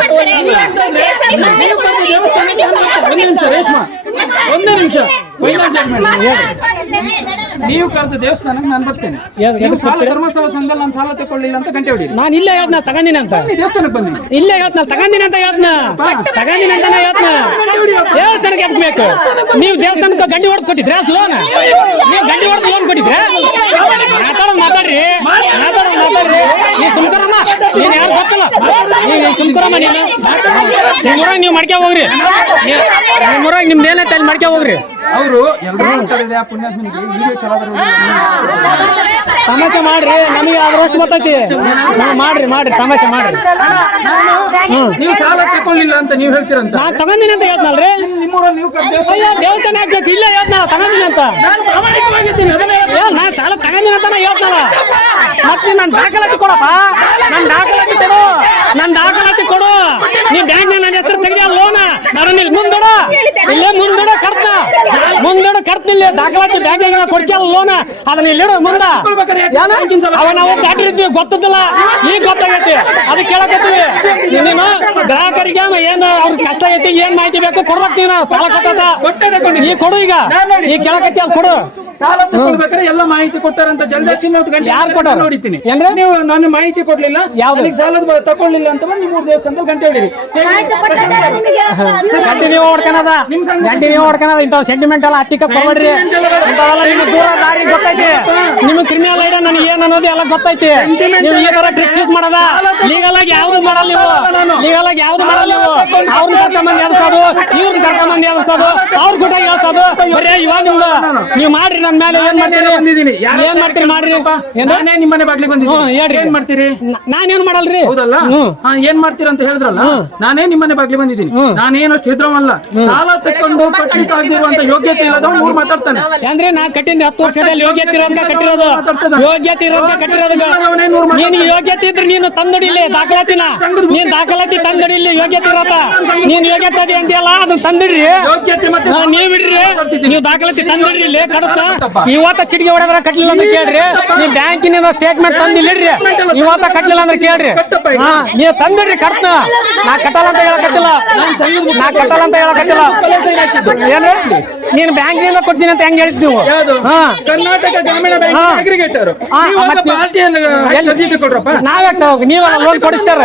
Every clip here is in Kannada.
ಒಂದು ನಿಮಿಷ. ರೇಷ್ಮಾ. ಒಂದು ನಿಮಿಷ. ಫೈನಲ್ ಜಡ್ಜ್ಮೆಂಟ್ ನೀವು ಕರೆದ ದೇವಸ್ಥಾನಕ್ಕೆ ನಾನು ಬರ್ತೇನೆ? ಧರ್ಮಸ್ಥಳ ಸಂಘದಲ್ಲಿ ನಾನು ಸಾಲ ತಗೊಳ್ಳಿಲ್ಲ ಅಂತ ಗಂಟೆ ಹೊಡಿ ನಾನು ಇಲ್ಲೇ ಹೇಳ್ತ ತಗಂದಿನ ಅಂತ. ದೇವಸ್ಥಾನಕ್ಕೆ ಬನ್ನಿ. ಇಲ್ಲೇ ಹೇಳ್ತಾನ ತಗಂದಿನ ಅಂತ ಹೇಳ್ತಾನ ತಗಂದಿನ ಅಂತ ಹೇಳ್ತಾನ ದೇವಸ್ಥಾನಕ್ಕೆ ಎದಕ್ ಬೇಕು? ನೀವು ದೇವಸ್ಥಾನಕ್ಕೆ ಗಡ್ಡಿ ಹೊಡೆದು ಕೊಟ್ಟಿದ್ರ ಲೋನ್ ನೀವು ಗಡ್ಡಿ ಹೊಡೆದು ಲೋನ್ ಕೊಟ್ಟಿದ್ರ? ಮಾತಾಡೋದು ಮಾತಾಡ್ರಿ. ಮಾತಾಡೋದು ಮಾತಾಡ್ರಿ. ನೀವು ಸುಮ್ಕರಮ್ಮ. ನಿಮ್ಮೂರಾಗ ನೀವು ಮಾಡ್ಕೆ ಹೋಗ್ರಿ. ನೀವ್- ನಿಮ್ಮೂರಾಗ ನಿಮ್ದು ಏನೈತೆ ಅಲ್ಲಿ ಮಾಡ್ಕೆ ಹೋಗ್ರಿ. ಅವರು ತಮಾಷೆ ಮಾಡ್ರಿ ನಮಗೆ ಅದ್ರಷ್ಟು ಗೊತ್ತೈತಿ. ಮಾಡ್ರಿ ಮಾಡ್ರಿ ತಮಾಷೆ ಮಾಡ್ರಿ. ನೀವು ಸಾಲ ಅಂತ ನೀವು ಹೇಳ್ತೀರಂತ? ನಾನ್ ಅಂತ ಹೇಳ್ತಾನಲ್ರಿ? ನೀವು ದೇವಸ್ಥಾನ ಹಾಕ್ಬೇಕು ಇಲ್ಲ ಹೇಳ್ತಾನ ಅಂತ. ನಾನು. ಸಾಲ ಅಂತ ಹೇಳ್ತಾನ ಮತ್ತೆ ನಾನು ದಾಖಲಾತಿ ಕೊಡಪ್ಪ. ನಾನು ದಾಖಲಾತಿ ಕೊಡು ನನ್ ದಾಖಲಾತಿ ಕೊಡು ನೀ ಬ್ಯಾಂಕ್ ನನ್ನ ಹೆಸರು ತೆಗೆದ ಲೋನ ನಾನು ಇಲ್ಲಿ ಮುಂದೋಡ ಇಲ್ಲೇ ಮುಂದೋಡ ಕರ್ತ ಕರ್ತಿಲ್ಲ ದಾಖಲಾತಿ ಬ್ಯಾಂಕ್ ಕೊಡ್ಸಲ್ಲ ಲೋನ್? ಅದನ್ನ ಇಲ್ಲಿಡು ಮುಂದ. ಅವ ನಾವು ದಾಟಿರ್ತೀವಿ ಗೊತ್ತಿಲ್ಲ ಈಗ ಗೊತ್ತಾಗೈತಿ. ಅದಕ್ಕೆ ಕೇಳಕತ್ತೀವಿ. ನೀನು ಗ್ರಾಹಕರಿಗೆ ಏನ್ ಅವ್ರ ಕಷ್ಟ ಐತಿ ಏನ್ ಮಾಹಿತಿ ಬೇಕು ಕೊಡ್ಬೇಕು ನೀನು. ಸಾಲ ಕೊಟ್ಟದ. ಈ ಕೊಡು ಈಗ. ಈ ಕೇಳಕತ್ತಿ ಅಲ್ಲಿ ಕೊಡು. ಸಾಲ ತಗೊಳ್ಬೇಕಾದ್ರೆ ಎಲ್ಲ ಮಾಹಿತಿ ಕೊಟ್ಟಾರಂತ ಇವತ್ತು ಗಂಟೆ ಯಾರ್ ಕೊಟ್ಟಾರ? ನೋಡಿದ್ದೀನಿ. ಏನ್ರಿ? ನೀವು ನನ್ನ ಮಾಹಿತಿ ಕೊಡ್ಲಿಲ್ಲ. ಯಾವ್ದು? ಸಾಲದ ತಗೊಳ್ಳಿಲ್ಲ ಅಂತ ಬಂದು ಮೂರು ದೇವಸ್ಥಾನದಲ್ಲಿ ಗಂಟೆ ಹೇಳಿ. ಗಂಟಿ ನೀವು ಹೊಡ್ಕನದ? ಗಂಟಿ ನೀವು ಹೊಡ್ಕನದ? ಇಂಥವ್ ಸೆಂಟಿಮೆಂಟ್ ಎಲ್ಲ ಹತ್ತಿಕ ಕೊಡ್ಬೇಡ್ರಿ. ಇಂಥವೆಲ್ಲ ನಿಮ್ಮ ದೂರ ದಾರಿ ಗೊತ್ತೈತಿ. ನಿಮ್ ಕ್ರಿಮಿನಲ್ ಐಡಿಯಾ ನನಗೆ ಏನ್ ಅನ್ನೋದು ಎಲ್ಲ ಗೊತ್ತೈತಿ. ನೀವು ಈ ತರ ಟ್ರಿಕ್ಸ್ ಯೂಸ್ ಮಾಡದ? ಲೀಗಲ್ ಆಗಿ ಯಾವ್ದು ಮಾಡಲ್ಲ ನೀವು. ಲೀಗಲ್ ಆಗಿ ಯಾವ್ದು ಮಾಡಲ್ಲ ನೀವು. ಅವ್ರನ್ನ ಕರ್ಕೊಂಬಂದು ಎಲ್ಸೋದು ಇವ್ರನ್ನ ಕರ್ಕೊಂಬಂದು ಹೇಳ್ಸೋದು ಅವ್ರ ಗುಟ ಹೇಳ್ಸೋದು. ಬರೀ ಇವಾಗ ನಿಮ್ದು. ನೀವು ಮಾಡ್ರಿ ನನ್ ಮೇಲೆ ಏನ್ ಮಾಡ್ತೀರಿ? ಏನ್ ಮಾಡ್ತೀರಿ ಮಾಡ್ರಿ. ನಾನೇ ನಿಮ್ಮನೆ ಬಾಗ್ಲಿಗೆ ಬಂದಿದ್ದೀನಿ. ಹೇಳ್ರಿ. ಏನ್ ಮಾಡ್ತೀರಿ? ನಾನ್ ನಾನೇನ್ ಮಾಡಲ್ರಿ? ಹೌದಲ್ಲ. ಏನ್ ಮಾಡ್ತೀರಾ ಅಂತ ಹೇಳಿದ್ರಲ್ಲ? ನಾನೇ ನಿಮ್ಮನೆ ಬಾಗ್ಲಿ ಬಂದಿದ್ದೀನಿ. ನಾನೇನು ಅಷ್ಟು ಹೆದ್ರವಲ್ಲ ಸಾಲ ತಕ್ಕೊಂಡು ಕಟ್ಟಿರುವಂತ ಯೋಗ್ಯತೆ ಇಲ್ಲದವ್ರು ಮೂರ್ ಮಾತಾಡ್ತಾನೆ. ಅಂದ್ರೆ ನಾ ಕಟ್ಟಿನ ಹತ್ತು ವರ್ಷದಲ್ಲಿ ಯೋಗ್ಯತೆ ಇರೋಂತ ಕಟ್ಟಿರೋದು. ಯೋಗ್ಯತೆ ಇರೋಂತ ಕಟ್ಟಿರೋದು. ನೀನು ಯೋಗ್ಯತೆ ಇದ್ರೆ ನೀನು ತಂದಡಿಲಿ ದಾಖಲಾತಿನ. ನೀನ್ ದಾಖಲಾತಿ ತಂದಡಿಲಿ ಯೋಗ್ಯತೆ ಇರೋತ ನೀನ್ ಯೋಗ್ಯತೆ ಅದಿ ಅಂತೀಯಲ್ಲ ಅದನ್ನ ತಂದಿಡ್ರಿ ಹಾ, ನೀವ್ ಬಿಡ್ರಿ ನೀವು ದಾಖಲಾತಿ ತಂದಿಡ್ರಿ ಇಲ್ಲಿ ಕಡತ ಇವತ್ತ ಚಿಟಿಗೆ ಹೊಡೆದ್ರ ಕಟ್ಲಿಲ್ಲ ಅಂದ್ರೆ ಕೇಳ್ರಿ. ನೀವು ಬ್ಯಾಂಕಿನಿಂದ ಸ್ಟೇಟ್ಮೆಂಟ್ ತಂದಿಲ್ಲ ಇಡ್ರಿ ಇವತ್ತ ಕಟ್ಲಿಲ್ಲ ಅಂದ್ರೆ ಕೇಳ್ರಿ. ಹಾ ನೀವು ತಂದಿಡ್ರಿ ಕಡ್ತ ನಾ ಕಟ್ಟಲ್ಲ ಅಂತ ಹೇಳಕತ್ತಿಲ್ಲ. ನಾ ಕಟ್ಟಲ್ಲ ಅಂತ ಹೇಳಕತ್ತಿಲ್ಲ. ಏನ್ರಿ? ನೀನ್ ಬ್ಯಾಂಕಿನಿಂದ ಕೊಡ್ತೀನಿ ಅಂತ ಹೆಂಗ್ ಹೇಳ್ತೀವಿ ಹಾ. ಕರ್ನಾಟಕ ಗ್ರಾಮೀಣ ಬ್ಯಾಂಕ್ ಅಗ್ರಿಗೇಟರ್ ನಾವ್ಯಾಕ ನೀವಲ್ಲ ಲೋನ್ ಕೊಡಿಸ್ತಾರ?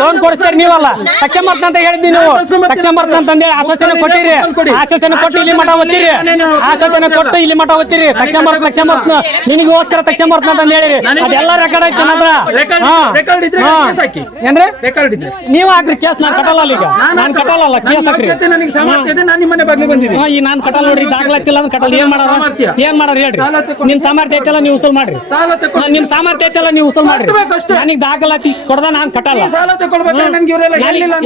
ಲೋನ್ ಕೊಡಿಸ್ತಾರ? ನೀವಲ್ಲ. ತಕ್ಷಣ ಅಂತ ಹೇಳಿದ್ವಿ ನೀವು. ತಕ್ಷಣ ಅಂತೇಳಿ ಆಶ್ವಾಸನೆ ಕೊಟ್ಟಿರಿ. ಆಶ್ವಾಸನೆ ಕೊಟ್ಟು ಇಲ್ಲಿ ಮಠ ಒತ್ತಿರಿ. ಆಶ್ವಾಸನೆ ಕೊಟ್ಟು ಇಲ್ಲಿ ಮಠ ಒತ್ತಿರಿ. ತಕ್ಷಣ ಬರ್ತ ತಕ್ಷಣ ಬರ್ತ ನಿನಗೋಸ್ಕರ ತಕ್ಷಣ ಬರ್ತ ಅಂತ ಹೇಳಿರಿ ಅದೆಲ್ಲ ರೆಕಾರ್ಡ್ ಐತೆ ನನ್ನ ಏನ್ರಿ? ನೀವ್ ಹಾಕ್ರಿ ಕೇಸ್ ನಾನು ಕಟ್ಟಲ್ಲ ಈಗ. ನಾನ್ ಕಟ್ಟಲ್ಲ ಕೇಸ್ ಹಾಕ್ರಿ. ಈ ನಾನು ಕಟ್ಟಲ್ಲ ನೋಡ್ರಿ ದಾಖಲಾತಿಲ್ಲ ಅಂದ್ರೆ ಕಟ್ಟಲ್ಲ. ಏನ್ ಮಾಡಾರ. ಏನ್ ಮಾಡಾರ ಹೇಳ್ರಿ? ನಿಮ್ ಸಾಮರ್ಥ್ಯ ಐತಲ್ಲ ನೀವು ಉಸಲ್ ಮಾಡ್ರಿ. ನಿಮ್ ಸಾಮರ್ಥ್ಯ ಐತಲ್ಲ ನೀವು ಉಸಲ್ ಮಾಡ್ರಿ. ನನಗೆ ದಾಖಲಾತಿ ಕೊಡದ ನಾನು ಕಟ್ಟಲ್ಲ.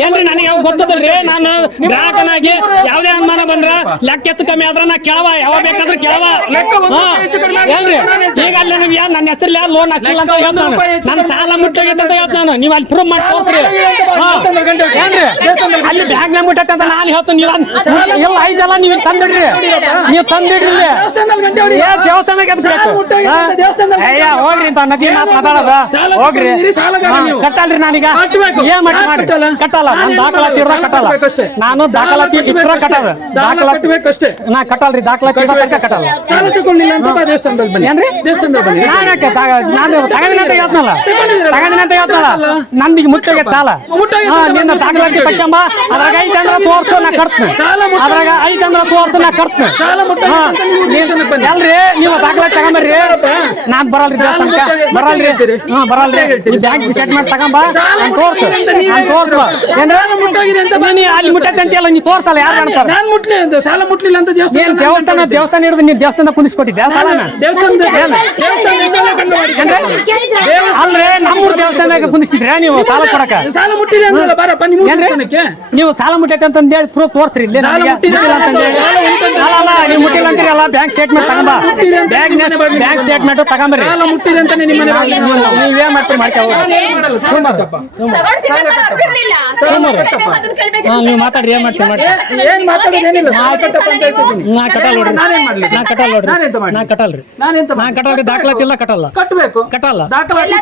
ಏನ್ರಿ ನನಗೆ ಯಾವ ಗೊತ್ತದಲ್ರಿ? ನಾನು ಗ್ರಾಹಕನಾಗಿ ಯಾವ್ದೇ ಅನುಮಾನ ಬಂದ್ರ ಲೆಕ್ಕ ಹೆಚ್ಚು ಕಮ್ಮಿ ಆದ್ರ ನಾ ಕೇಳವ ಯಾವ ಬೇಕಾದ್ರೆ ಕೇಳವ. ಲೆಕ್ಕ ಒಂದು ಹಾ. ರೂಪಾಯಿ ಹೆಚ್ಚು ಕಡಿಮೆ ಆದ್ರೆ ಏನ್ರಿ ನಾನು ಹೇಳ್ತೀನಿ. ಈಗ ಅಲ್ಲಿ ನಿಮ್ಗೆ ನನ್ನ ಹೆಸರಲ್ಲಿ ಲೋನ್ ಹಾಕಿಲ್ಲ ಅಂತ ಹೇಳ್ತಾನೆ ನನ್ನ ಸಾಲ ಮುಟ್ಟೋಗೈತೆ ಅಂತ ಹೇಳ್ತಾನೆ ನೀವು ಅಲ್ಲಿ ಪ್ರೂವ್ ಮಾಡಿ ತೋರ್ಸ್ರಿ ಹಾ. ದೇವಸ್ಥಾನದಲ್ಲಿ ಗಂಟೆ ಹೊಡಿ. ಏನ್ರಿ? ಅಲ್ಲಿ ಬ್ಯಾಂಕ್ನ ಮುಟ್ಟೈತೆ ಅಂತ ನಾನು ಹೇಳ್ತೀನಿ ನೀವು ಇಲ್ಲ ಐದಲ್ಲ ನೀವು ತಂದಿಡ್ರಿ ನೀವು ತಂದಿಡ್ರಿ ದೇವಸ್ಥಾನ ಹೋಗ್ರಿ ಅಂತ ನದಿ ಮಾತು ಮಾತಾಡೋದ. ಹೋಗ್ರಿ. ನೀವು. ಕಟ್ಟಲ್ರಿ ನಾನೀಗ. ಏನ್ ಮಾಡಿ ಕಟ್ಟಲ್ಲ? ನಾನು ದಾಖಲಾತಿ ಕಟ್ಟಲ್ಲ. ನಾನು ದಾಖಲಾತಿ ಇತರ ಸಾಲ ದಾಖಲಾತಿ ಕಟ್ಬೇಕಷ್ಟೇ. ನಾ ಕಟ್ಟಲ್ರಿ ದಾಖಲಾತಿ ತನಕ ಕಟ್ಟಲ್ಲ ಸಾಲ ಅಂತ ಬಾ ದೇವಸ್ಥಾನದಲ್ಲಿ ಬನ್ನಿ. ಏನ್ರಿ? ದೇವಸ್ಥಾನದಲ್ಲಿ ಬನ್ನಿ. ನಾನು ಯಾಕೆ ನಾನು ಅಂತ ಹೇಳ್ತಾನಲ್ಲ. ತಗೊಂಡಿನ ಅಂತ ಹೇಳ್ತಾನಲ್ಲ. ನಂದೀಗ ಮುಟ್ಟೋಗೆ ಸಾಲ. ಹಾ ನಿನ್ನ ದಾಖಲಾತಿ ತಕ್ಷಂಬ ಅದ್ರಾಗ ಐದ್ ಅಂದ್ರ ತೋರ್ಸು ನಾ ಕಟ್ತೀನಿ. ಸಾಲ ಮುಟ್ಟೋಗಿದೆ. ಅದ್ರಾಗ ಐದು ಅಂದ್ರ ತೋರ್ಸು ನಾ ಕಟ್ತೀನಿ. ಸಾಲ ಮುಟ್ಟೋಗಿದೆ ಹಾ, ಅಂತ ನೀವು ದೇವಸ್ಥಾನಕ್ಕೆ ಬನ್ನಿ. ಎಲ್ರಿ ನೀವು ದಾಖಲಾತಿ ತಗೊಂಬರ್ರಿ. ನಾನ್ ಬರಲ್ರಿ ರೀ ದೇವಸ್ಥಾನಕ್ಕ. ಬರಲ್ರಿ. ಹೇಳ್ತೀರಿ? ಹಾ ಬರಲ್ರಿ. ಹೇಳ್ತೀರಿ? ಬ್ಯಾಂಕ್ ಸೆಟ್ ತಗೊಂಬ. ಸಾಲ ನಾನ್ ತೋರ್ಸು. ನಾನ್ ತೋರ್ಸು. ಏನ್ರ? ಸಾಲ ಮುಟ್ಟೋಗಿದೆ ಅಂತ ಅಲ್ಲಿ ಮುಟ್ಟೈತೆ ಹೇಳಿ ನೀ ತೋರ್ಸಲ್ಲ ಯಾರು ಕಾಣ್ತಾರ ನಾನು ಮುಟ್ಲಿ ಅಂತ ಸಾಲ ಮುಟ್ಲಿಲ್ಲ ಅಂತ ದೇವಸ್ಥಾನ ಏನ್ ದೇವಸ್ಥಾನ ದೇವಸ್ಥಾನ ಹಿಡಿದು ನೀವು ದೇವಸ್ಥಾನ ಕುಂದಿಸ್ಕೊಟ್ಟಿದ್ದೆ ಸಾಲನ. ಅಲ್ರಿ ನಮ್ಮೂರ್ ದೇವಸ್ಥಾನದಾಗ ಕುಂದಿಸಿದ್ರೆ ನೀವು ಸಾಲ ಕೊಡಕ ಸಾಲ ಮುಟ್ಟಿದೆ ಅಂತಲ್ಲ ಬಾರಪ್ಪ ನಿಮ್ಮ? ದೇವಸ್ಥಾನಕ್ಕೆ? ನೀವು ಸಾಲ ಮುಟ್ಟೈತೆ ಅಂತ ಹೇಳಿ ಪ್ರೂಫ್ ತೋರ್ಸ್ರಿ ಇಲ್ಲಿ ಅಂತ ಅಲ್ಲ ನೀವು ಮುಟ್ಟಿಲ್ಲ ಅಂತೀರಲ್ಲ ಬ್ಯಾಂಕ್ ಸ್ಟೇಟ್ಮೆಂಟ್ ತಗೊಂಬ ಅಂತ ಬ್ಯಾಂಕ್ ಬ್ಯಾಂಕ್ ಸ್ಟೇಟ್ಮೆಂಟ್ ತಗೊಂಬರ್ರಿ. ಸಾಲ ಮುಟ್ಟಿದೆ ಬಾಗಿಲಿಗೆ ಬಂದದ್ದು. ನೀವೇನ್ ಮಾಡ್ತೀರಿ. ನಾನೇನ್ ಮಾಡಲ್ಲ, ಸಾಲ ಮಾತಾಡ್ರಿ ಏನ್ ಮಾಡಿ ಏನ್. ನಾ ನೋಡ್ರಿ? ನಾ ನೋಡ್ರಿ? ನಾ ನಾ ದಾಖಲಾತಿ ಇಲ್ಲ ಕಟಲ್ಲ. ಕಟ್ಟಬೇಕು ದಾಖಲಾತಿ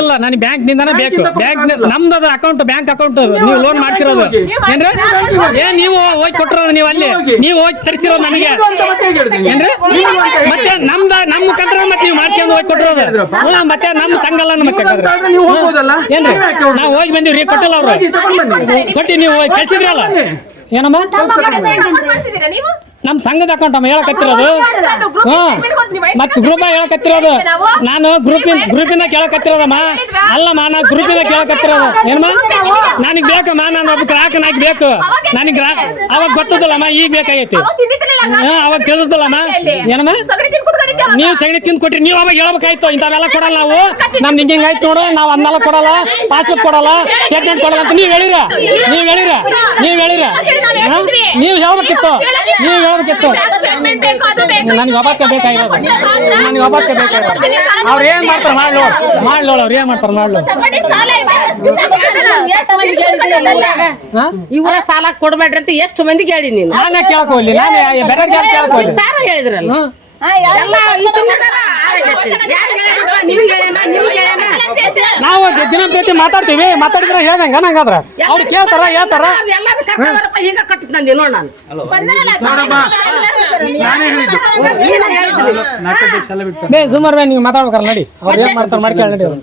ಇಲ್ಲ ನಾನು ಬ್ಯಾಂಕ್ ನಿಂದಾನೇ ಬೇಕು. ಬ್ಯಾಂಕ್ ನಮ್ದು ಅಕೌಂಟ್ ಬ್ಯಾಂಕ್ ಅಕೌಂಟ್. ನೀವು ಲೋನ್ ಮಾಡ್ಸಿರೋದು. ಏನ್ರೀ? ಏನ್ರಿ ಏ ನೀವು ಹೋಗಿ ಕೊಟ್ಟಿರೋದು ನೀವು ಅಲ್ಲಿ. ನೀವು ಹೋಗಿ. ತರಿಸಿರೋದು ನನಗೆ ಮತ್ತೆ? ಏನ್ರಿ? ನಮ್ದ ನಮ್ಮ ಮುಖಾಂತರ ಮಾಡ್ಸ್ಕೊಂಡು ಹೋಗಿ ಕೊಟ್ಟಿರೋದು ಹ್ಞೂ ಮತ್ತೆ ನಮ್ಮ ಸಂಘ ಅಲ್ಲ ಮತ್ತೆ ಏನ್ರಿ? ನೀವು ಹೋಗಿ ಬಂದಿವ್ರಿ ಕೊಟ್ಟಿಲ್ಲ ಅವ್ರು. ಕೊಟ್ಟಿ ನೀವು ಹೋಗಿ ಕಳ್ಸಿದ್ರಲ್ಲ ಏನಮ್ಮ? ನಮ್ ಸಂಘದ ಅಕೌಂಟ್ ಅಮ್ಮ ಹೇಳಕತ್ತಿರೋದು. ಹ್ಮ್. ಮತ್ ಗ್ರೂಪ್ ಹೇಳಕತ್ತಿರೋದು. ನಾನು ಗ್ರೂಪಿನ ಗ್ರೂಪಿನ ಕೇಳಕತ್ತಿರೋದಮ್ಮ. ಅಲ್ಲಮ್ಮ ನಾವು ಗ್ರೂಪಿನ ಕೇಳಕತ್ತಿರೋದು. ಏನಮ್ಮ? ನನಗೆ ಬೇಕಮ್ಮ ನಾನು ಒಬ್ಬ ಗ್ರಾಹಕನಾಗಿ ಬೇಕು. ನನಗ್ ಗ್ರಾಹಕ ಅವಾಗ ಗೊತ್ತದಲ್ಲಮ್ಮ ಈಗ ಬೇಕಾಗೈತಿ. ಹ್ಮ್ ಅವಾಗ ತಿಳಿದಲ್ಲಮ್ಮ ಏನಮ್ಮ? ನೀವು ಸಗಣಿ ತಿಂದು ಕೊಟ್ರಿ ನೀವು ಅವಾಗ ಹೇಳ್ಬೇಕಾಯ್ತು ಇಂಥವೆಲ್ಲ ಕೊಡಲ್ಲ ನಾವು. ನಮ್ ಹಿಂಗೆ ಹಿಂಗಾಯ್ತು ನೋಡು ನಾವು ಅಂದಲ್ಲ ಕೊಡಲ್ಲ ಪಾಸ್ಬುಕ್ ಕೊಡಲ್ಲ ಸ್ಟೇಟ್ಮೆಂಟ್ ಕೊಡಲ್ಲ ಅಂತ ನೀವು ಹೇಳಿರ. ನೀವು ಹೇಳಿರ. ನೀವು ಹೇಳಿರ. ನೀವ್ ಹೇಳ್ಬೇಕಿತ್ತು. ನೀವು ಹೇಳ್ಬೇಕಿತ್ತು. ನನಗೆ ಒಬ್ಬಕ್ಕೆ ಬೇಕಾಗಿರೋದು. ನನಗೆ ಒಬ್ಬಕ್ಕೆ ಬೇಕಾಗಿರೋದು. ಅವ್ರು ಏನ್ ಮಾಡ್ತಾರೆ ಮಾಡ್ಲು. ಮಾಡ್ಲು ಅವ್ರು ಏನ್ ಮಾಡ್ತಾರೆ ಮಾಡ್ಲೋ. ಇವರ ಸಾಲ ಕೊಡ್ಬೇಡ್ರಿ ಅಂತ ಎಷ್ಟು ಮಂದಿಗೆ ಹೇಳಿ ನೀನು? ನಾನೇ ಕೇಳ್ಕೊಳ್ಳಿ ನಾನೇ ಬೇರೆ ಕೇಳ್ಕೊಳ್ಳಿ ಸಾರ ಹೇಳಿದ್ರಲ್ಲ. ಹ್ಮ್ ದಿನ ಪ್ರತಿ? ನಾವು ಮಾತಾಡ್ತೀವಿ ಮಾತಾಡಿದ್ರೆ ಹೇಳ್ದಂಗ ನಂಗಾದ್ರ ಅವ್ರು ಕೇಳ್ತಾರ ಹೇಳ್ತಾರ? ನಾವ್ ಈಗ ಕಟ್ಟಿದ್ ನಂದಿ ನೋಡ್ ನಾನು. ಬೇ ಸುಮಾರು ನೀವು ಮಾತಾಡ್ಬೇಕಾರ ನಡಿ. ಅವ್ರು ಏನ್ ಮಾಡ್ತಾರ ಮಾಡ್ಕೊಳ್ಳಿ ನಡಿ ಅವ್ರು.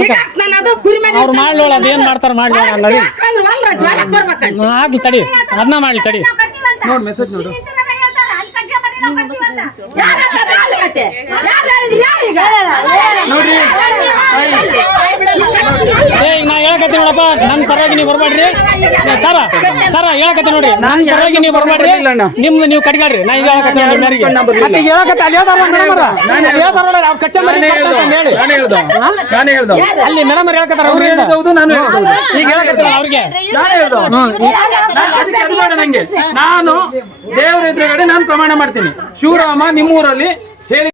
ಈಗ ನಾನು ಅದು ಕುರಿ ಮೇಲೆ ಅವ್ರು ಮಾಡ್ಲೋಳ ಅದೇನ್ ಏನ್ ಮಾಡ್ತಾರ ಮಾಡ್ಲೋಳ ನಡಿ. ಆಗ್ಲಿ ತಡಿ. ಅದನ್ನ ಮಾಡ್ಲಿ ತಡಿ. ನೋಡ್ ಮೆಸೇಜ್ ನೋಡು. ಯಾರ್ ಯಾರ ಯಾರ್ ಹೇಳ್ತೆ? ಯಾರ್ ಹೇಳಿದ್ರು? ಯಾರ್ ಈಗ? ನೋಡಿ ಹೇಳಕತ್ತೀನಿ ನೋಡಪ್ಪ. ನನ್ ಪರವಾಗಿ ನೀವು ಬರಬೇಡ್ರಿ ಸರ ಸರ ಹೇಳಕತ್ತಿ ನೋಡಿ. ನನ್ ಪರವಾಗಿ ನೀವು ಬರಬೇಡ್ರಿ ನಿಮ್ದು ನೀವು ಕಟ್ಗಾಡ್ರಿ. ನಾ ಈಗ ಹೇಳಕತ್ತೀನಿ ನೋಡ್ರಿ ಮೇರೆಗೆ. ಮತ್ತೆ ಹೇಳಕತ್ತ ಅಲ್ಲಿ ಹೇಳ್ತಾರ ಮೇಡಮ್ ಹೇಳ್ತಾರ ನೋಡ್ರಿ ಅವ್ರು ಕಚ್ಚಾ ಮಾಡಿ ನಾನೇ ಹೇಳ್ದ. ಹೇಳಿ. ನಾನೇ ಹೇಳ್ದ. ಅಲ್ಲಿ ಮೇಡಮ್ ಹೇಳ್ಕತ್ತಾರ ಅವ್ರು ಹೇಳ್ದೌದು ನಾನು ಹೇಳ್ದೌದು. ಈಗ ಹೇಳಕತ್ತಿಲ್ಲ ಅವ್ರಿಗೆ. ನಾನು ನಂಗೆ. ನಾನು ದೇವರ ಎದುರುಗಡೆ ನಾನು ಪ್ರಮಾಣ ಮಾಡ್ತೀನಿ. ಶಿವರಾಮ ನಿಮ್ಮೂರಲ್ಲಿ ಹೇಳಿ